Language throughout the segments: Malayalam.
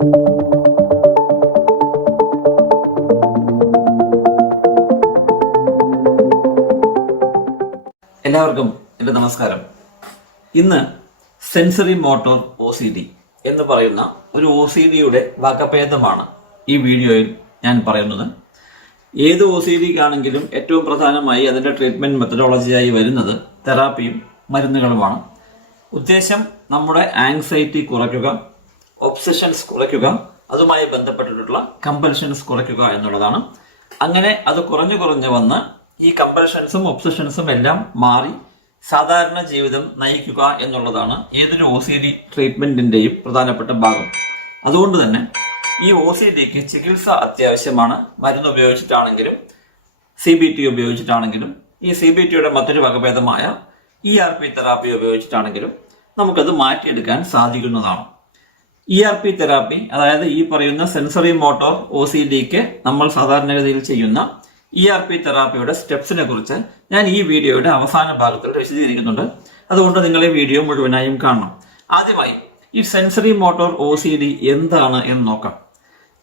എല്ലാവർക്കും എന്റെ നമസ്കാരം. ഇന്ന് sensory motor O C D എന്ന് പറയുന്ന ഒരു ഒ സി ഡിയുടെ വകഭേദമാണ് ഈ വീഡിയോയിൽ ഞാൻ പറയുന്നത്. ഏത് ഒ സി ഡിക്കാണെങ്കിലും ഏറ്റവും പ്രധാനമായി അതിന്റെ ട്രീറ്റ്മെന്റ് മെത്തഡോളജിയായി വരുന്നത് തെറാപ്പിയും മരുന്നുകളുമാണ്. ഉദ്ദേശം നമ്മുടെ ആങ്സൈറ്റി കുറയ്ക്കുക ഒബ്സഷൻസ് കുറയ്ക്കുക അതുമായി ബന്ധപ്പെട്ടിട്ടുള്ള കമ്പൽഷൻസ് കുറയ്ക്കുക എന്നുള്ളതാണ്. അങ്ങനെ അത് കുറഞ്ഞു കുറഞ്ഞു വന്ന് ഈ കമ്പൽഷൻസും ഒബ്സെഷൻസും എല്ലാം മാറി സാധാരണ ജീവിതം നയിക്കുക എന്നുള്ളതാണ് ഏതൊരു ഒ സി ഡി ട്രീറ്റ്മെന്റിന്റെയും പ്രധാനപ്പെട്ട ഭാഗം. അതുകൊണ്ട് തന്നെ ഈ ഒ സി ഡിക്ക് ചികിത്സ അത്യാവശ്യമാണ്. മരുന്ന് ഉപയോഗിച്ചിട്ടാണെങ്കിലും സി ബി ടി ഉപയോഗിച്ചിട്ടാണെങ്കിലും ഈ സി ബി ടിയുടെ മറ്റൊരു വകഭേദമായ ഇ ആർ പി തെറാപ്പി ഉപയോഗിച്ചിട്ടാണെങ്കിലും നമുക്കത് മാറ്റിയെടുക്കാൻ സാധിക്കുന്നതാണ്. ഇ ആർ പി തെറാപ്പി അതായത് ഈ പറയുന്ന സെൻസറി മോട്ടോർ ഒ സി ഡിക്ക് നമ്മൾ സാധാരണഗതിയിൽ ചെയ്യുന്ന ഇ ആർ പി തെറാപ്പിയുടെ സ്റ്റെപ്സിനെ കുറിച്ച് ഞാൻ ഈ വീഡിയോയുടെ അവസാന ഭാഗത്തിൽ വിശദീകരിക്കുന്നുണ്ട്. അതുകൊണ്ട് നിങ്ങൾ ഈ വീഡിയോ മുഴുവനായും കാണണം. ആദ്യമായി ഈ sensory motor O C D എന്താണ് എന്ന് നോക്കാം.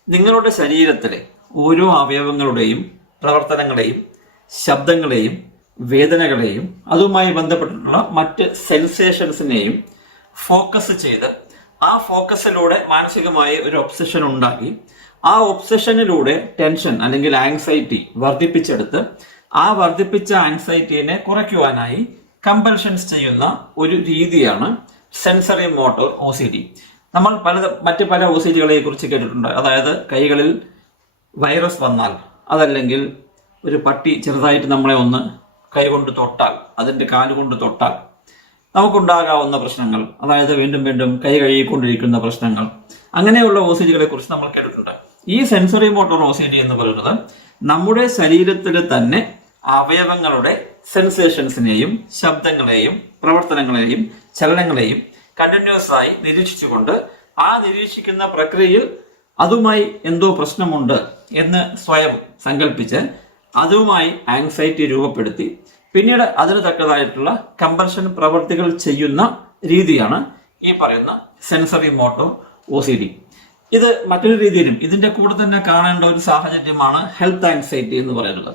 നിങ്ങളുടെ ശരീരത്തിലെ ഓരോ അവയവങ്ങളുടെയും പ്രവർത്തനങ്ങളെയും ശബ്ദങ്ങളെയും വേദനകളെയും അതുമായി ബന്ധപ്പെട്ടിട്ടുള്ള മറ്റ് സെൻസേഷൻസിനെയും ഫോക്കസ് ചെയ്ത് ആ ഫോക്കസിലൂടെ മാനസികമായി ഒരു ഒബ്സഷൻ ഉണ്ടാക്കി ആ ഒബ്സഷനിലൂടെ ടെൻഷൻ അല്ലെങ്കിൽ ആങ്സൈറ്റി വർദ്ധിപ്പിച്ചെടുത്ത് ആ വർദ്ധിപ്പിച്ച ആങ്സൈറ്റിനെ കുറയ്ക്കുവാനായി കമ്പൽഷൻസ് ചെയ്യുന്ന ഒരു രീതിയാണ് sensory motor O C D നമ്മൾ പല മറ്റ് പല ഒ സി ഡികളെ കുറിച്ച് കേട്ടിട്ടുണ്ട്. അതായത് കൈകളിൽ വൈറസ് വന്നാൽ അതല്ലെങ്കിൽ ഒരു പട്ടി ചെറുതായിട്ട് നമ്മളെ ഒന്ന് കൈകൊണ്ട് തൊട്ടാൽ അതിന്റെ കാലുകൊണ്ട് തൊട്ടാൽ നമുക്കുണ്ടാകാവുന്ന പ്രശ്നങ്ങൾ അതായത് വീണ്ടും വീണ്ടും കൈ കഴുകിക്കൊണ്ടിരിക്കുന്ന പ്രശ്നങ്ങൾ അങ്ങനെയുള്ള ഒ കുറിച്ച് നമ്മൾ കേട്ടിട്ടുണ്ട്. ഈ സെൻസറി മോട്ടോർ ഒ എന്ന് പറയുന്നത് നമ്മുടെ ശരീരത്തിൽ തന്നെ അവയവങ്ങളുടെ സെൻസേഷൻസിനെയും ശബ്ദങ്ങളെയും പ്രവർത്തനങ്ങളെയും ചലനങ്ങളെയും കണ്ടിന്യൂസ് ആയി നിരീക്ഷിച്ചുകൊണ്ട് ആ നിരീക്ഷിക്കുന്ന പ്രക്രിയയിൽ അതുമായി എന്തോ പ്രശ്നമുണ്ട് എന്ന് സ്വയം സങ്കല്പിച്ച് അതുമായി ആങ്സൈറ്റി രൂപപ്പെടുത്തി പിന്നീട് അതിന് തക്കതായിട്ടുള്ള കമ്പൽഷൻ പ്രവൃത്തികൾ ചെയ്യുന്ന രീതിയാണ് ഈ പറയുന്ന sensory motor O C D ഇത് മറ്റൊരു രീതിയിലും ഇതിന്റെ കൂടെ തന്നെ കാണേണ്ട ഒരു സാഹചര്യമാണ് ഹെൽത്ത് ആൻസൈറ്റി എന്ന് പറയുന്നത്.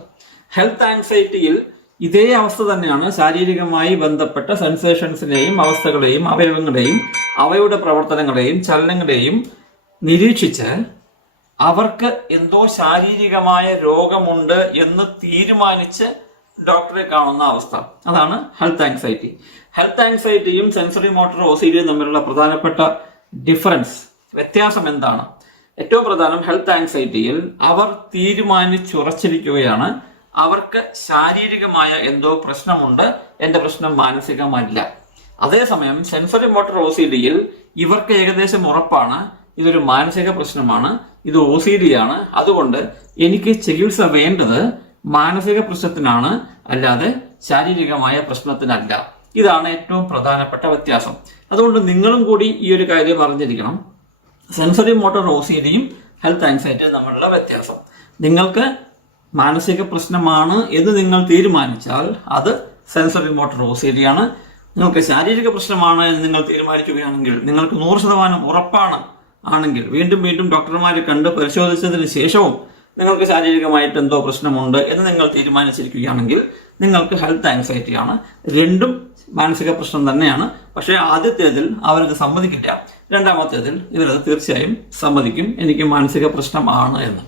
ഹെൽത്ത് ആൻസൈറ്റിയിൽ ഇതേ അവസ്ഥ തന്നെയാണ് ശാരീരികമായി ബന്ധപ്പെട്ട സെൻസേഷൻസിനെയും അവസ്ഥകളെയും അവയവങ്ങളെയും അവയുടെ പ്രവർത്തനങ്ങളെയും ചലനങ്ങളെയും നിരീക്ഷിച്ച് അവർക്ക് എന്തോ ശാരീരികമായ രോഗമുണ്ട് എന്ന് തീരുമാനിച്ച് ഡോക്ടറെ കാണുന്ന അവസ്ഥ. അതാണ് ഹെൽത്ത് ആങ്സൈറ്റി ഹെൽത്ത് ആങ്സൈറ്റിയും സെൻസറി മോട്ടോർ ഓസീഡിയും തമ്മിലുള്ള പ്രധാനപ്പെട്ട ഡിഫറൻസ് വ്യത്യാസം എന്താണ്? ഏറ്റവും പ്രധാനം ഹെൽത്ത് ആങ്സൈറ്റിയിൽ അവർ തീരുമാനിച്ചുറച്ചിരിക്കുകയാണ്. അവർക്ക് ശാരീരികമായ എന്തോ പ്രശ്നമുണ്ട്. എന്റെ പ്രശ്നം മാനസികമല്ല അതേസമയം സെൻസറി മോട്ടോർ ഒ സി ഡിയിൽ ഇവർക്ക് ഏകദേശം ഉറപ്പാണ്. ഇതൊരു മാനസിക പ്രശ്നമാണ്. ഇത് ഒ സി ഡി ആണ് അതുകൊണ്ട് എനിക്ക് ചികിത്സ വേണ്ടത് മാനസിക പ്രശ്നത്തിനാണ്. അല്ലാതെ ശാരീരികമായ പ്രശ്നത്തിനല്ല. ഇതാണ് ഏറ്റവും പ്രധാനപ്പെട്ട വ്യത്യാസം. അതുകൊണ്ട് നിങ്ങളും കൂടി ഈ ഒരു കാര്യം അറിഞ്ഞിരിക്കണം. സെൻസറി മോട്ടോർ ഒ ഹെൽത്ത് ആൻസൈറ്റിയും തമ്മിലുള്ള വ്യത്യാസം. നിങ്ങൾക്ക് മാനസിക പ്രശ്നമാണ് എന്ന് നിങ്ങൾ തീരുമാനിച്ചാൽ അത് സെൻസറി മോട്ടോർ ആണ്. നിങ്ങൾക്ക് ശാരീരിക പ്രശ്നമാണ് എന്ന് നിങ്ങൾ തീരുമാനിക്കുകയാണെങ്കിൽ നിങ്ങൾക്ക് നൂറ് ശതമാനം ഉറപ്പാണ്. ആണെങ്കിൽ വീണ്ടും വീണ്ടും ഡോക്ടർമാരെ കണ്ട് പരിശോധിച്ചതിന് ശേഷവും നിങ്ങൾക്ക് ശാരീരികമായിട്ട് എന്തോ പ്രശ്നമുണ്ട് എന്ന് നിങ്ങൾ തീരുമാനിച്ചിരിക്കുകയാണെങ്കിൽ നിങ്ങൾക്ക് ഹെൽത്ത് ആങ്സൈറ്റി ആണ്. രണ്ടും മാനസിക പ്രശ്നം തന്നെയാണ്. പക്ഷേ ആദ്യത്തേതിൽ അവരത് സമ്മതിക്കില്ല. രണ്ടാമത്തേതിൽ ഇവരത് തീർച്ചയായും സമ്മതിക്കും. എനിക്ക് മാനസിക പ്രശ്നമാണ് എന്ന്.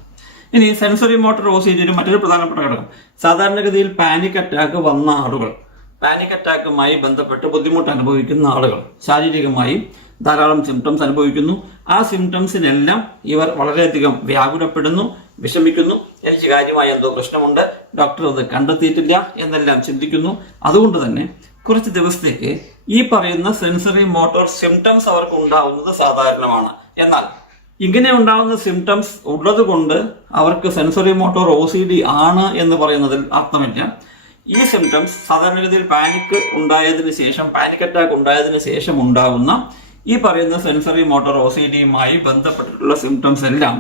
ഇനി സെൻസറി മോട്ടോർ ഓസിഡിയുടെ മറ്റൊരു പ്രധാനപ്പെട്ട ഘടകം. സാധാരണഗതിയിൽ പാനിക് അറ്റാക്ക് വന്ന ആളുകൾ. പാനിക് അറ്റാക്കുമായി ബന്ധപ്പെട്ട് ബുദ്ധിമുട്ട് അനുഭവിക്കുന്ന ആളുകൾ. ശാരീരികമായി ധാരാളം സിംറ്റംസ് അനുഭവിക്കുന്നു. ആ സിംറ്റംസിനെല്ലാം ഇവർ വളരെയധികം വ്യാകുലപ്പെടുന്നു. വിഷമിക്കുന്നു. എനിക്ക് കാര്യമായ എന്തോ പ്രശ്നമുണ്ട്. ഡോക്ടർ അത് കണ്ടെത്തിയിട്ടില്ല എന്നെല്ലാം ചിന്തിക്കുന്നു. അതുകൊണ്ട് തന്നെ കുറച്ച് ദിവസത്തേക്ക് ഈ പറയുന്ന സെൻസറി മോട്ടോർ സിംറ്റംസ് അവർക്ക് ഉണ്ടാവുന്നത് സാധാരണമാണ്. എന്നാൽ ഇങ്ങനെ ഉണ്ടാകുന്ന സിംറ്റംസ് ഉള്ളത് കൊണ്ട് അവർക്ക് sensory motor O C D ആണ് എന്ന് പറയുന്നതിൽ അർത്ഥമില്ല. ഈ സിംറ്റംസ് സാധാരണഗതിയിൽ പാനിക് ഉണ്ടായതിനു ശേഷം പാനിക് അറ്റാക്ക് ഉണ്ടായതിനു ശേഷം ഉണ്ടാകുന്ന ഈ പറയുന്ന സെൻസറി മോട്ടോർ ഒ സി ഡിയുമായി ബന്ധപ്പെട്ടിട്ടുള്ള സിംറ്റംസ് എല്ലാം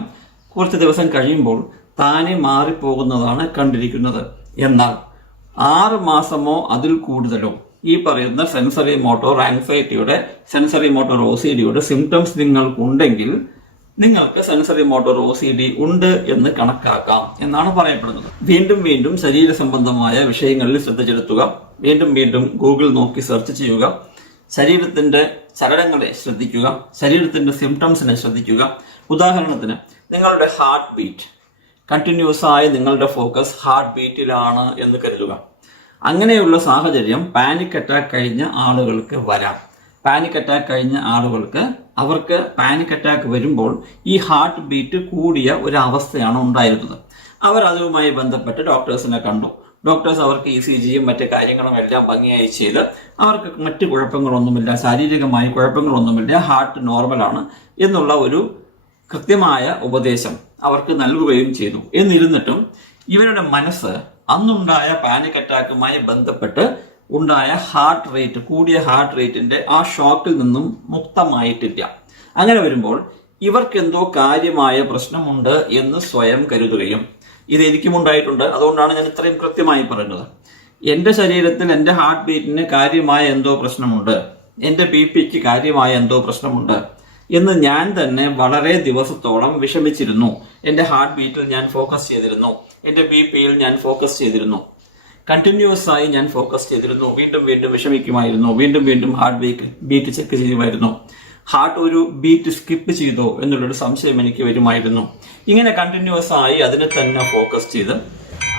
കുറച്ച് ദിവസം കഴിയുമ്പോൾ താനെ മാറിപ്പോകുന്നതാണ് കണ്ടിരിക്കുന്നത്. എന്നാൽ ആറ് മാസമോ അതിൽ കൂടുതലോ? ഈ പറയുന്ന സെൻസറി മോട്ടോർ ആൻസൈറ്റിയുടെ സെൻസറി മോട്ടോർ ഒ സി ഡിയുടെ സിംറ്റംസ് നിങ്ങൾക്കുണ്ടെങ്കിൽ നിങ്ങൾക്ക് sensory motor O C D ഉണ്ട് എന്ന് കണക്കാക്കാം എന്നാണ് പറയപ്പെടുന്നത്. വീണ്ടും വീണ്ടും ശരീര സംബന്ധമായ വിഷയങ്ങളിൽ ശ്രദ്ധ ചെലുത്തുക. വീണ്ടും വീണ്ടും ഗൂഗിൾ നോക്കി സെർച്ച് ചെയ്യുക. ശരീരത്തിന്റെ ചലനങ്ങളെ ശ്രദ്ധിക്കുക. ശരീരത്തിന്റെ സിംറ്റംസിനെ ശ്രദ്ധിക്കുക. ഉദാഹരണത്തിന് നിങ്ങളുടെ ഹാർട്ട് ബീറ്റ് കണ്ടിന്യൂസ് ആയി നിങ്ങളുടെ ഫോക്കസ് ഹാർട്ട് ബീറ്റിലാണ് എന്ന് കരുതുക. അങ്ങനെയുള്ള സാഹചര്യം പാനിക് അറ്റാക്ക് കഴിഞ്ഞ ആളുകൾക്ക് വരാം. പാനിക് അറ്റാക്ക് കഴിഞ്ഞ ആളുകൾക്ക് അവർക്ക് പാനിക് അറ്റാക്ക് വരുമ്പോൾ ഈ ഹാർട്ട് ബീറ്റ് കൂടിയ ഒരു അവസ്ഥയാണ് ഉണ്ടായിരുന്നത്. അവർ അതുമായി ബന്ധപ്പെട്ട് ഡോക്ടേഴ്സിനെ കണ്ടു. ഡോക്ടേഴ്സ് അവർക്ക് ഇ സി ജിയും മറ്റു കാര്യങ്ങളും എല്ലാം ഭംഗിയായി ചെയ്ത് അവർക്ക് മറ്റ് കുഴപ്പങ്ങളൊന്നുമില്ല ശാരീരികമായി കുഴപ്പങ്ങളൊന്നുമില്ല ഹാർട്ട് നോർമലാണ് എന്നുള്ള ഒരു കൃത്യമായ ഉപദേശം അവർക്ക് നൽകുകയും ചെയ്തു. എന്നിരുന്നിട്ടും ഇവരുടെ മനസ്സ് അന്നുണ്ടായ പാനിക് അറ്റാക്കുമായി ബന്ധപ്പെട്ട് ഉണ്ടായ ഹാർട്ട് റേറ്റ് കൂടിയ ഹാർട്ട് റേറ്റിന്റെ ആ ഷോക്കിൽ നിന്നും മുക്തമായിട്ടില്ല. അങ്ങനെ വരുമ്പോൾ ഇവർക്ക് എന്തോ കാര്യമായ പ്രശ്നമുണ്ട് എന്ന് സ്വയം കരുതുകയും ഇത് എനിക്കും ഉണ്ടായിട്ടുണ്ട്. അതുകൊണ്ടാണ് ഞാൻ ഇത്രയും കൃത്യമായി പറയുന്നത് എന്റെ ശരീരത്തിൽ എന്റെ ഹാർട്ട് ബീറ്റിന് കാര്യമായ എന്തോ പ്രശ്നമുണ്ട്. എന്റെ ബി പിക്ക് കാര്യമായ എന്തോ പ്രശ്നമുണ്ട്. എന്ന് ഞാൻ തന്നെ വളരെ ദിവസത്തോളം വിഷമിച്ചിരുന്നു. എന്റെ ഹാർട്ട് ബീറ്റിൽ ഞാൻ ഫോക്കസ് ചെയ്തിരുന്നു. എന്റെ ബി പിയിൽ ഞാൻ ഫോക്കസ് ചെയ്തിരുന്നു. കണ്ടിന്യൂസ് ആയി ഞാൻ ഫോക്കസ് ചെയ്തിരുന്നു. വീണ്ടും വീണ്ടും വിഷമിക്കുമായിരുന്നു. വീണ്ടും വീണ്ടും ഹാർട്ട് ബീറ്റ് ബീറ്റ് ചെക്ക് ചെയ്യുമായിരുന്നു. ഹാർട്ട് ഒരു ബീറ്റ് സ്കിപ്പ് ചെയ്തോ എന്നുള്ളൊരു സംശയം എനിക്ക് വരുമായിരുന്നു. ഇങ്ങനെ കണ്ടിന്യൂസ് ആയി അതിനെ തന്നെ ഫോക്കസ് ചെയ്ത്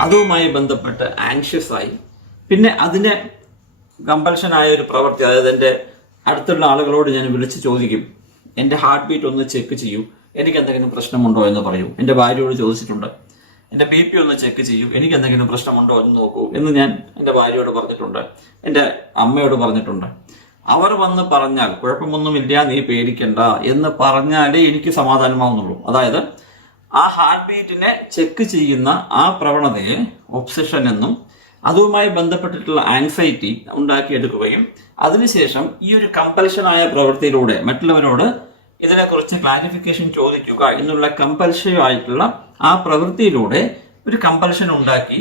അതുമായി ബന്ധപ്പെട്ട് ആങ്ഷ്യസ് ആയി. പിന്നെ അതിനെ കമ്പൽഷനായ ഒരു പ്രവൃത്തി അതായത് എന്റെ അടുത്തുള്ള ആളുകളോട് ഞാൻ വിളിച്ച് ചോദിക്കും. എന്റെ ഹാർട്ട് ബീറ്റ് ഒന്ന് ചെക്ക് ചെയ്യൂ. എനിക്ക് എന്തെങ്കിലും പ്രശ്നമുണ്ടോ എന്ന് പറയൂ. എന്റെ ഭാര്യയോട് ചോദിച്ചിട്ടുണ്ട്. എന്റെ ബി പി ഒന്ന് ചെക്ക് ചെയ്യൂ. എനിക്ക് എന്തെങ്കിലും പ്രശ്നമുണ്ടോ എന്ന് നോക്കൂ എന്ന് ഞാൻ എന്റെ ഭാര്യയോട് പറഞ്ഞിട്ടുണ്ട്. എന്റെ അമ്മയോട് പറഞ്ഞിട്ടുണ്ട്. അവർ വന്ന് പറഞ്ഞാൽ കുഴപ്പമൊന്നുമില്ല നീ പേടിക്കണ്ട എന്ന് പറഞ്ഞാലേ എനിക്ക് സമാധാനമാവുന്നുള്ളൂ. അതായത് ആ ഹാർട്ട് ബീറ്റിനെ ചെക്ക് ചെയ്യുന്ന ആ പ്രവണതയെ ഒബ്സഷൻ എന്നും അതുമായി ബന്ധപ്പെട്ടിട്ടുള്ള ആൻസൈറ്റി ഉണ്ടാക്കിയെടുക്കുകയും അതിനുശേഷം ഈ ഒരു കമ്പൽഷനായ പ്രവൃത്തിയിലൂടെ മറ്റുള്ളവരോട് ഇതിനെക്കുറിച്ച് ക്ലാരിഫിക്കേഷൻ ചോദിക്കുക എന്നുള്ള കമ്പൽഷനായിട്ടുള്ള ആ പ്രവൃത്തിയിലൂടെ ഒരു കമ്പൽഷൻ ഉണ്ടാക്കി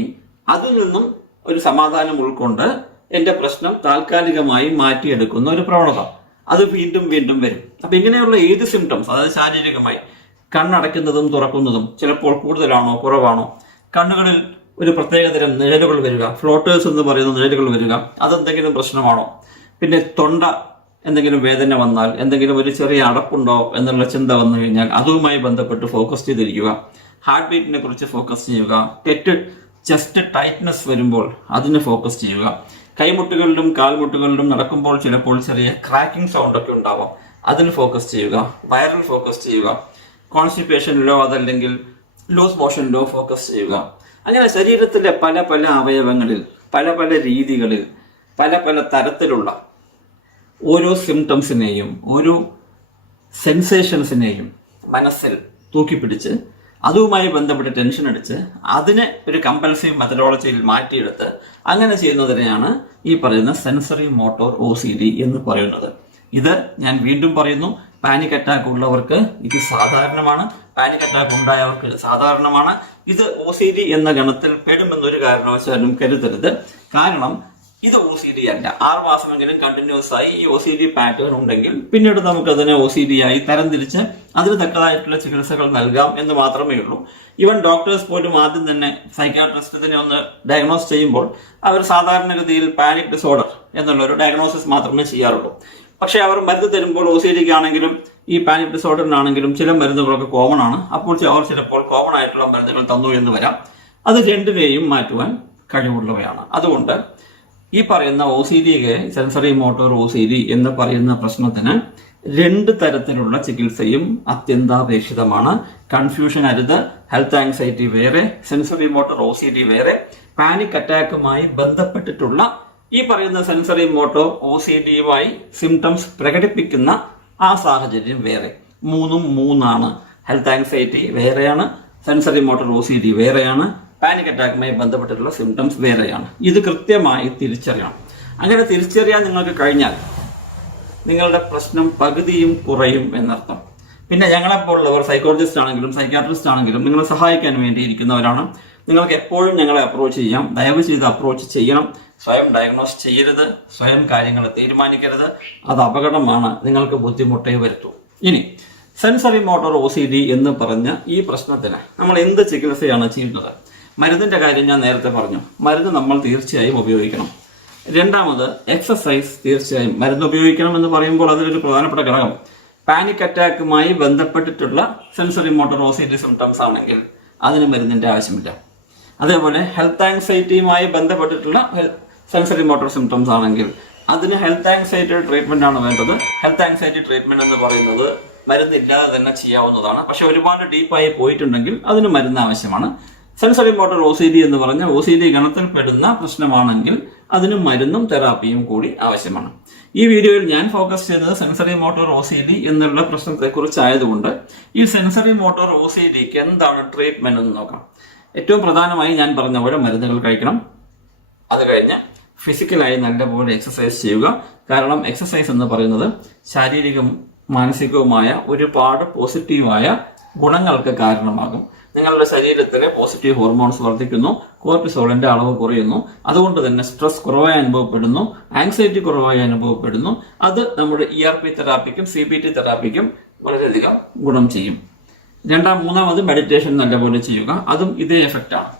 അതിൽ നിന്നും ഒരു സമാധാനം ഉൾക്കൊണ്ട് എന്റെ പ്രശ്നം താൽക്കാലികമായി മാറ്റിയെടുക്കുന്ന ഒരു പ്രവണത. അത് വീണ്ടും വീണ്ടും വരും. അപ്പൊ ഇങ്ങനെയുള്ള ഏത് സിംറ്റംസ് അതായത് ശാരീരികമായി കണ്ണടയ്ക്കുന്നതും തുറക്കുന്നതും ചിലപ്പോൾ കൂടുതലാണോ കുറവാണോ കണ്ണുകളിൽ ഒരു പ്രത്യേകതരം നിഴലുകൾ വരിക ഫ്ലോട്ടേഴ്സ് എന്ന് പറയുന്ന നിഴലുകൾ വരിക അതെന്തെങ്കിലും പ്രശ്നമാണോ? പിന്നെ തൊണ്ട എന്തെങ്കിലും വേദന വന്നാൽ എന്തെങ്കിലും ഒരു ചെറിയ അടപ്പുണ്ടോ എന്നുള്ള ചിന്ത വന്നു കഴിഞ്ഞാൽ അതുമായി ബന്ധപ്പെട്ട് ഫോക്കസ് ചെയ്തിരിക്കുക. ഹാർട്ട് ബീറ്റിനെ കുറിച്ച് ഫോക്കസ് ചെയ്യുക. തെറ്റ് ചെസ്റ്റ് ടൈറ്റ്നസ് വരുമ്പോൾ അതിന് ഫോക്കസ് ചെയ്യുക. കൈമുട്ടുകളിലും കാൽമുട്ടുകളിലും നടക്കുമ്പോൾ ചിലപ്പോൾ ചെറിയ ക്രാക്കിംഗ് സൗണ്ട് ഒക്കെ ഉണ്ടാവാം. അതിന് ഫോക്കസ് ചെയ്യുക. വയറിൽ ഫോക്കസ് ചെയ്യുക. കോൺസ്റ്റിപ്പേഷനിലോ അതല്ലെങ്കിൽ ലൂസ് മോഷനിലോ ഫോക്കസ് ചെയ്യുക. അങ്ങനെ ശരീരത്തിലെ പല പല അവയവങ്ങളിൽ പല പല രീതികളിൽ പല പല തരത്തിലുള്ള ഓരോ സിംറ്റംസിനെയും ഓരോ സെൻസേഷൻസിനെയും മനസ്സിൽ തൂക്കിപ്പിടിച്ച് അതുമായി ബന്ധപ്പെട്ട് ടെൻഷൻ അടിച്ച് അതിനെ ഒരു കമ്പൽസീവ് മെത്തഡോളജിയിൽ മാറ്റിയെടുത്ത് അങ്ങനെ ചെയ്യുന്നതിനെയാണ് ഈ പറയുന്ന sensory motor O C D എന്ന് പറയുന്നത്. ഇത് ഞാൻ വീണ്ടും പറയുന്നു. പാനിക് അറ്റാക്ക് ഉള്ളവർക്ക് ഇത് സാധാരണമാണ്. പാനിക് അറ്റാക്ക് ഉണ്ടായവർക്ക് സാധാരണമാണ്. ഇത് ഒ സി ഡി എന്ന ഗണത്തിൽ പെടുമെന്നൊരു കാരണവശാലും കരുതരുത്. കാരണം ഇത് ഒ സി ഡി അല്ല. ആറ് മാസമെങ്കിലും കണ്ടിന്യൂസ് ആയി ഈ ഒ സി ഡി പാറ്റേൺ ഉണ്ടെങ്കിൽ പിന്നീട് നമുക്ക് അതിനെ ഒ സി ഡി ആയി തരംതിരിച്ച് അതിന് തക്കതായിട്ടുള്ള ചികിത്സകൾ നൽകാം എന്ന് മാത്രമേ ഉള്ളൂ. ഈവൻ ഡോക്ടേഴ്സ് പോലും ആദ്യം തന്നെ സൈക്കാട്രിസ്റ്റ് ഇതിനെ ഒന്ന് ഡയഗ്നോസ് ചെയ്യുമ്പോൾ അവർ സാധാരണഗതിയിൽ പാനിക് ഡിസോർഡർ എന്നുള്ള ഒരു ഡയഗ്നോസിസ് മാത്രമേ ചെയ്യാറുള്ളൂ. പക്ഷേ അവർ മരുന്ന് തരുമ്പോൾ ഒ സി ഡിക്ക് ആണെങ്കിലും ഈ പാനിക് ഡിസോർഡറിനാണെങ്കിലും ചില മരുന്നുകളൊക്കെ കോമൺ ആണ്. അപ്പോൾ അവർ ചിലപ്പോൾ കോമൺ ആയിട്ടുള്ള മരുന്നുകൾ തന്നു എന്ന് വരാം. അത് രണ്ടിനെയും മാറ്റുവാൻ കഴിവുള്ളവയാണ്. അതുകൊണ്ട് ഈ പറയുന്ന O C ഡിയെ sensory motor O C D എന്ന് പറയുന്ന പ്രശ്നത്തിന് രണ്ട് തരത്തിലുള്ള ചികിത്സയും അത്യന്താപേക്ഷിതമാണ്. കൺഫ്യൂഷൻ അരുത് ഹെൽത്ത് ആങ്സൈറ്റി വേറെ sensory motor O C D വേറെ പാനിക് അറ്റാക്കുമായി ബന്ധപ്പെട്ടിട്ടുള്ള ഈ പറയുന്ന സെൻസറി മോട്ടോ ഒ സി ഡിയുമായി സിംറ്റംസ് പ്രകടിപ്പിക്കുന്ന ആ സാഹചര്യം വേറെ. മൂന്നും മൂന്നാണ്. ഹെൽത്ത് ആൻസൈറ്റി വേറെയാണ്. Sensory motor O C D വേറെയാണ്. പാനിക് അറ്റാക്കുമായി ബന്ധപ്പെട്ടിട്ടുള്ള സിംറ്റംസ് വേറെയാണ്. ഇത് കൃത്യമായി തിരിച്ചറിയണം. അങ്ങനെ തിരിച്ചറിയാൻ നിങ്ങൾക്ക് കഴിഞ്ഞാൽ നിങ്ങളുടെ പ്രശ്നം പകുതിയും കുറയും എന്നർത്ഥം. പിന്നെ ഞങ്ങളെപ്പോലുള്ളവർ സൈക്കോളജിസ്റ്റ് ആണെങ്കിലും സൈക്കാട്രിസ്റ്റ് ആണെങ്കിലും നിങ്ങളെ സഹായിക്കാൻ വേണ്ടിയിരിക്കുന്നവരാണ്. നിങ്ങൾക്ക് എപ്പോഴും ഞങ്ങളെ അപ്രോച്ച് ചെയ്യാം. ദയവ് ചെയ്ത് അപ്രോച്ച് ചെയ്യണം. സ്വയം ഡയഗ്നോസ് ചെയ്യരുത് സ്വയം കാര്യങ്ങൾ തീരുമാനിക്കരുത്. അത് അപകടമാണ്. നിങ്ങൾക്ക് ബുദ്ധിമുട്ടേ വരുത്തൂ. ഇനി sensory motor O C D എന്ന് പറഞ്ഞ ഈ പ്രശ്നത്തിന് നമ്മൾ എന്ത് ചികിത്സയാണ് ചെയ്യുന്നത്? മരുന്നിന്റെ കാര്യം ഞാൻ നേരത്തെ പറഞ്ഞു. മരുന്ന് നമ്മൾ തീർച്ചയായും ഉപയോഗിക്കണം. രണ്ടാമത് എക്സസൈസ് തീർച്ചയായും മരുന്ന് ഉപയോഗിക്കണം എന്ന് പറയുമ്പോൾ അതിലൊരു പ്രധാനപ്പെട്ട ഘടകം. പാനിക് അറ്റാക്കുമായി ബന്ധപ്പെട്ടിട്ടുള്ള sensory motor O C D symptoms ആണെങ്കിൽ അതിന് മരുന്നിന്റെ ആവശ്യമില്ല. അതേപോലെ ഹെൽത്ത് ആങ്സൈറ്റിയുമായി ബന്ധപ്പെട്ടിട്ടുള്ള സെൻസറി മോട്ടോർ സിംറ്റംസ് ആണെങ്കിൽ അതിന് ഹെൽത്ത് ആങ്സൈറ്റി ട്രീറ്റ്മെന്റ് ആണ് വേണ്ടത്. ഹെൽത്ത് ആങ്സൈറ്റി ട്രീറ്റ്മെന്റ് എന്ന് പറയുന്നത് മരുന്നില്ലാതെ തന്നെ ചെയ്യാവുന്നതാണ്. പക്ഷെ ഒരുപാട് ഡീപ്പായി പോയിട്ടുണ്ടെങ്കിൽ അതിന് മരുന്ന് ആവശ്യമാണ്. Sensory motor O C D എന്ന് പറഞ്ഞ ഒ സി ഡി ഗണത്തിൽപ്പെടുന്ന പ്രശ്നമാണെങ്കിൽ അതിന് മരുന്നും തെറാപ്പിയും കൂടി ആവശ്യമാണ്. ഈ വീഡിയോയിൽ ഞാൻ ഫോക്കസ് ചെയ്തത് sensory motor O C D എന്നുള്ള പ്രശ്നത്തെക്കുറിച്ചായതുകൊണ്ട് ഈ സെൻസറി മോട്ടോർ ഒ സി ഡിക്ക് എന്താണ് ട്രീറ്റ്മെന്റ് എന്ന് നോക്കാം. ഏറ്റവും പ്രധാനമായി ഞാൻ പറഞ്ഞ പോലെ മരുന്നുകൾ കഴിക്കണം. അത് കഴിഞ്ഞ് ഫിസിക്കലായി നല്ലപോലെ എക്സസൈസ് ചെയ്യുക. കാരണം എക്സസൈസ് എന്ന് പറയുന്നത് ശാരീരികവും മാനസികവുമായ ഒരുപാട് പോസിറ്റീവായ ഗുണങ്ങൾക്ക് കാരണമാകും. നിങ്ങളുടെ ശരീരത്തിലെ പോസിറ്റീവ് ഹോർമോൺസ് വർദ്ധിക്കുന്നു. കോർട്ടിസോളിന്റെ അളവ് കുറയുന്നു. അതുകൊണ്ട് തന്നെ സ്ട്രെസ് കുറവായി അനുഭവപ്പെടുന്നു. ആങ്സൈറ്റി കുറവായി അനുഭവപ്പെടുന്നു. അത് നമ്മുടെ ഇ ആർ പി തെറാപ്പിക്കും സി ബി ടി തെറാപ്പിക്കും വളരെയധികം ഗുണം ചെയ്യും. രണ്ടാം മൂന്നാമത് മെഡിറ്റേഷൻ നല്ലപോലെ ചെയ്യുക. അതും ഇതേ എഫക്റ്റാണ്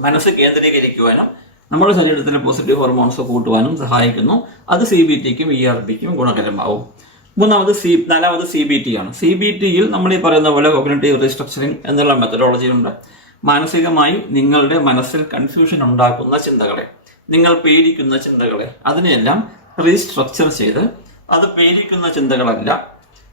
മനസ്സ് കേന്ദ്രീകരിക്കുവാനും നമ്മുടെ ശരീരത്തിലെ പോസിറ്റീവ് ഹോർമോൺസ് കൂട്ടുവാനും സഹായിക്കുന്നു. അത് സി ബി ടിക്കും ഇ ആർ പിക്കും ഗുണകരമാവും. മൂന്നാമത് സി നാലാമത് സി ബി ടി ആണ്. സി ബി ടിയിൽ നമ്മൾ ഈ പറയുന്ന പോലെ കോഗ്നറ്റീവ് റീസ്ട്രക്ചറിങ് എന്നുള്ള ഉണ്ട്. മാനസികമായി നിങ്ങളുടെ മനസ്സിൽ കൺഫ്യൂഷൻ ഉണ്ടാക്കുന്ന ചിന്തകളെ നിങ്ങൾ പേടിക്കുന്ന ചിന്തകളെ അതിനെയെല്ലാം റീസ്ട്രക്ചർ ചെയ്ത് അത് പേടിക്കുന്ന ചിന്തകളല്ല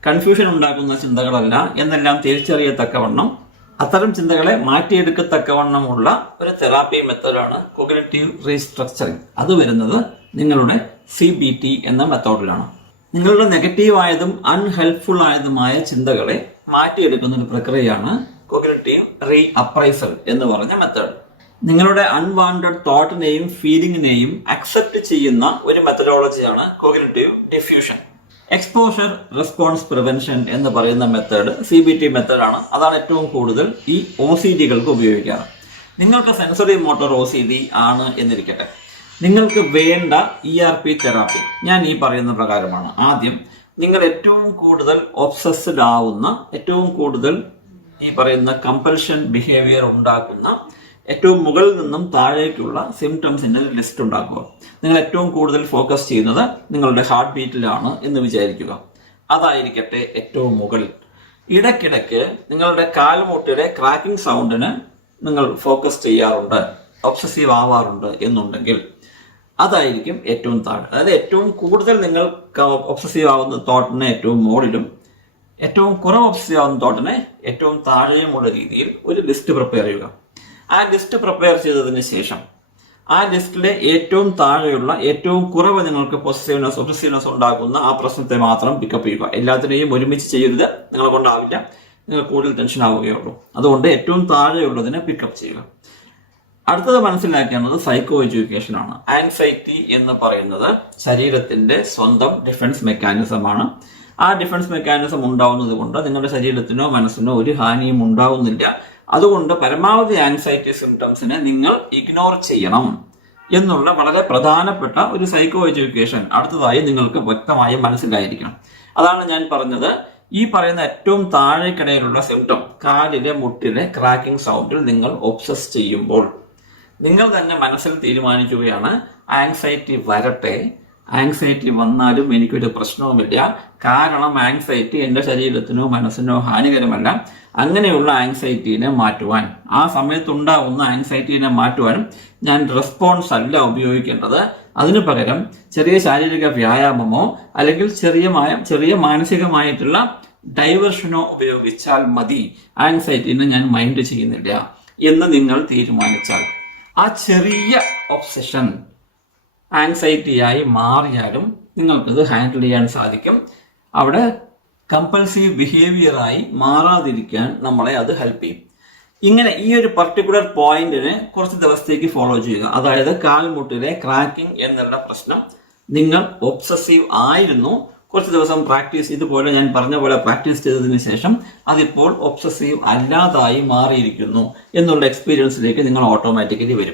കൺഫ്യൂഷൻ ഉണ്ടാക്കുന്ന ചിന്തകളല്ല എന്നെല്ലാം തിരിച്ചറിയത്തക്കവണ്ണം അത്തരം ചിന്തകളെ മാറ്റിയെടുക്കത്തക്കവണ്ണമുള്ള ഒരു തെറാപ്പി മെത്തേഡാണ് കോഗ്നേറ്റീവ് റീസ്ട്രക്ചറിങ്. അത് വരുന്നത് നിങ്ങളുടെ സി ബി ടി എന്ന മെത്തേഡിലാണ്. നിങ്ങളുടെ നെഗറ്റീവായതും അൺഹെൽപ്ഫുൾ ആയതുമായ ചിന്തകളെ മാറ്റിയെടുക്കുന്ന ഒരു പ്രക്രിയയാണ് കോഗ്നേറ്റീവ് റീ അപ്രൈസൽ എന്ന് പറഞ്ഞ മെത്തേഡ്. നിങ്ങളുടെ അൺവാണ്ടഡ് തോട്ടിനെയും ഫീലിംഗിനെയും അക്സെപ്റ്റ് ചെയ്യുന്ന ഒരു മെത്തഡോളജിയാണ് cognitive defusion exposure response prevention എന്ന് പറയുന്ന മെത്തേഡ് സി ബി ടി മെത്തേഡാണ് അതാണ് ഏറ്റവും കൂടുതൽ ഈ ഒ സി ഡികൾക്ക് ഉപയോഗിക്കാറ്. നിങ്ങൾക്ക് sensory motor O C D ആണ് എന്നിരിക്കട്ടെ. നിങ്ങൾക്ക് വേണ്ട ഇ ആർ പി തെറാപ്പി ഞാൻ ഈ പറയുന്ന പ്രകാരമാണ്. ആദ്യം നിങ്ങൾ ഏറ്റവും കൂടുതൽ ഒബ്സസ്ഡ് ആവുന്ന ഏറ്റവും കൂടുതൽ ഈ പറയുന്ന കമ്പൽഷൻ ബിഹേവിയർ ഉണ്ടാക്കുന്ന ഏറ്റവും മുകളിൽ നിന്നും താഴേക്കുള്ള സിംറ്റംസിന്റെ ലിസ്റ്റ് ഉണ്ടാക്കുക. നിങ്ങൾ ഏറ്റവും കൂടുതൽ ഫോക്കസ് ചെയ്യുന്നത് നിങ്ങളുടെ ഹാർട്ട് ബീറ്റിലാണ് എന്ന് വിചാരിക്കുക. അതായിരിക്കട്ടെ ഏറ്റവും മുകളിൽ. ഇടയ്ക്കിടയ്ക്ക് നിങ്ങളുടെ കാലുമുട്ടിയുടെ ക്രാക്കിംഗ് സൗണ്ടിന് നിങ്ങൾ ഫോക്കസ് ചെയ്യാറുണ്ട് ഒബ്സസീവ് ആവാറുണ്ട് എന്നുണ്ടെങ്കിൽ അതായിരിക്കും ഏറ്റവും താഴെ. അതായത് ഏറ്റവും കൂടുതൽ നിങ്ങൾ ഒബ്സസീവ് ആവുന്ന തോട്ടിനെ ഏറ്റവും മുകളിലും ഏറ്റവും കുറവ് ഒബ്സസീവ് ആവുന്ന തോട്ടിനെ ഏറ്റവും താഴെയുമുള്ള രീതിയിൽ ഒരു ലിസ്റ്റ് പ്രിപ്പയർ ചെയ്യുക. ആ ലിസ്റ്റ് പ്രിപ്പയർ ചെയ്തതിന് ശേഷം ആ ലിസ്റ്റിലെ ഏറ്റവും താഴെയുള്ള ഏറ്റവും കുറവ് നിങ്ങൾക്ക് പോസിറ്റീവ്നെസ് ഒബ്സസീവ്നെസ് ഉണ്ടാക്കുന്ന ആ പ്രശ്നത്തെ മാത്രം പിക്കപ്പ് ചെയ്യുക. എല്ലാത്തിനെയും ഒരുമിച്ച് ചെയ്യരുത്. നിങ്ങളെ കൊണ്ടാവില്ല. നിങ്ങൾ കൂടുതൽ ടെൻഷൻ ആവുകയുള്ളൂ അതുകൊണ്ട് ഏറ്റവും താഴെയുള്ളതിനെ പിക്കപ്പ് ചെയ്യുക. അടുത്തത് മനസ്സിലാക്കേണ്ടത് സൈക്കോ എഡ്യൂക്കേഷൻ ആണ്. ആൻസൈറ്റി എന്ന് പറയുന്നത് ശരീരത്തിന്റെ സ്വന്തം ഡിഫൻസ് മെക്കാനിസം ആണ്. ആ ഡിഫൻസ് മെക്കാനിസം ഉണ്ടാവുന്നത് കൊണ്ട് നിങ്ങളുടെ ശരീരത്തിനോ മനസ്സിനോ ഒരു ഹാനിയും ഉണ്ടാവുന്നില്ല. അതുകൊണ്ട് പരമാവധി ആൻസൈറ്റി സിംറ്റംസിനെ നിങ്ങൾ ഇഗ്നോർ ചെയ്യണം എന്നുള്ള വളരെ പ്രധാനപ്പെട്ട ഒരു സൈക്കോ എഡ്യൂക്കേഷൻ അടുത്തതായി നിങ്ങൾക്ക് വ്യക്തമായി മനസ്സിലായിരിക്കണം. അതാണ് ഞാൻ പറഞ്ഞത്. ഈ പറയുന്ന ഏറ്റവും താഴേക്കിടയിലുള്ള സിംറ്റം കാലിലെ മുട്ടിലെ ക്രാക്കിംഗ് സൗണ്ടിൽ നിങ്ങൾ ഒബ്സസ് ചെയ്യുമ്പോൾ നിങ്ങൾ തന്നെ മനസ്സിൽ തീരുമാനിക്കുകയാണ് ആങ്സൈറ്റി വരട്ടെ ആങ്സൈറ്റി വന്നാലും എനിക്കൊരു പ്രശ്നവുമില്ല കാരണം ആങ്സൈറ്റി എന്റെ ശരീരത്തിനോ മനസ്സിനോ ഹാനികരമല്ല. അങ്ങനെയുള്ള ആങ്സൈറ്റീനെ മാറ്റുവാൻ ആ സമയത്തുണ്ടാവുന്ന ആങ്സൈറ്റീനെ മാറ്റുവാനും ഞാൻ റെസ്പോൺസ് അല്ല ഉപയോഗിക്കേണ്ടത്. അതിനു പകരം ചെറിയ ശാരീരിക വ്യായാമമോ അല്ലെങ്കിൽ ചെറിയ ചെറിയ മാനസികമായിട്ടുള്ള ഡൈവേർഷനോ ഉപയോഗിച്ചാൽ മതി. ആങ്സൈറ്റീനെ ഞാൻ മൈൻഡ് ചെയ്യുന്നില്ല എന്ന് നിങ്ങൾ തീരുമാനിച്ചാൽ. ആ ചെറിയ ഒബ്സഷൻ ആങ്സൈറ്റിയായി മാറിയാലും നിങ്ങൾക്കത് ഹാൻഡിൽ ചെയ്യാൻ സാധിക്കും. അവിടെ കമ്പൽസീവ് ബിഹേവിയറായി മാറാതിരിക്കാൻ നമ്മളെ അത് ഹെൽപ്പ് ചെയ്യും. ഇങ്ങനെ ഈ ഒരു പർട്ടിക്കുലർ പോയിന്റിനെ കുറച്ച് ദിവസത്തേക്ക് ഫോളോ ചെയ്യുക. അതായത് കാൽമുട്ടിലെ ക്രാക്കിംഗ് എന്നുള്ള പ്രശ്നം. നിങ്ങൾ ഒബ്സസീവ് ആയിരുന്നു. കുറച്ച് ദിവസം പ്രാക്ടീസ് ഇതുപോലെ ഞാൻ പറഞ്ഞ പോലെ പ്രാക്ടീസ് ചെയ്തതിന് ശേഷം അതിപ്പോൾ ഒബ്സസീവ് അല്ലാതായി മാറിയിരിക്കുന്നു എന്നുള്ള എക്സ്പീരിയൻസിലേക്ക് നിങ്ങൾ ഓട്ടോമാറ്റിക്കലി വരും.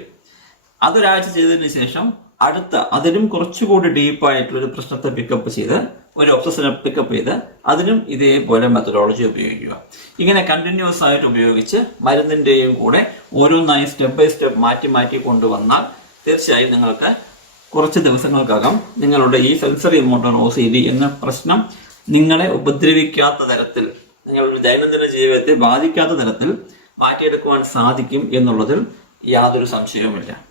അതൊരാഴ്ച ചെയ്തതിന് ശേഷം അടുത്ത അതിലും കുറച്ചുകൂടി ഡീപ്പായിട്ടുള്ള ഒരു പ്രശ്നത്തെ പിക്കപ്പ് ചെയ്ത് ഒരു ഒബ്സസിനെ പിക്കപ്പ് ചെയ്ത് അതിനും ഇതേപോലെ മെത്തഡോളജി ഉപയോഗിക്കുക. ഇങ്ങനെ കണ്ടിന്യൂസ് ആയിട്ട് ഉപയോഗിച്ച് മരുന്നിന്റെയും കൂടെ ഓരോന്നായി സ്റ്റെപ്പ് ബൈ സ്റ്റെപ്പ് മാറ്റി മാറ്റി കൊണ്ടുവന്നാൽ തീർച്ചയായും നിങ്ങൾക്ക് കുറച്ച് ദിവസങ്ങൾക്കകം നിങ്ങളുടെ ഈ sensory motor O C D എന്ന പ്രശ്നം നിങ്ങളെ ഉപദ്രവിക്കാത്ത തരത്തിൽ നിങ്ങളുടെ ദൈനംദിന ജീവിതത്തെ ബാധിക്കാത്ത തരത്തിൽ മാറ്റിയെടുക്കുവാൻ സാധിക്കും എന്നുള്ളതിൽ യാതൊരു സംശയവുമില്ല.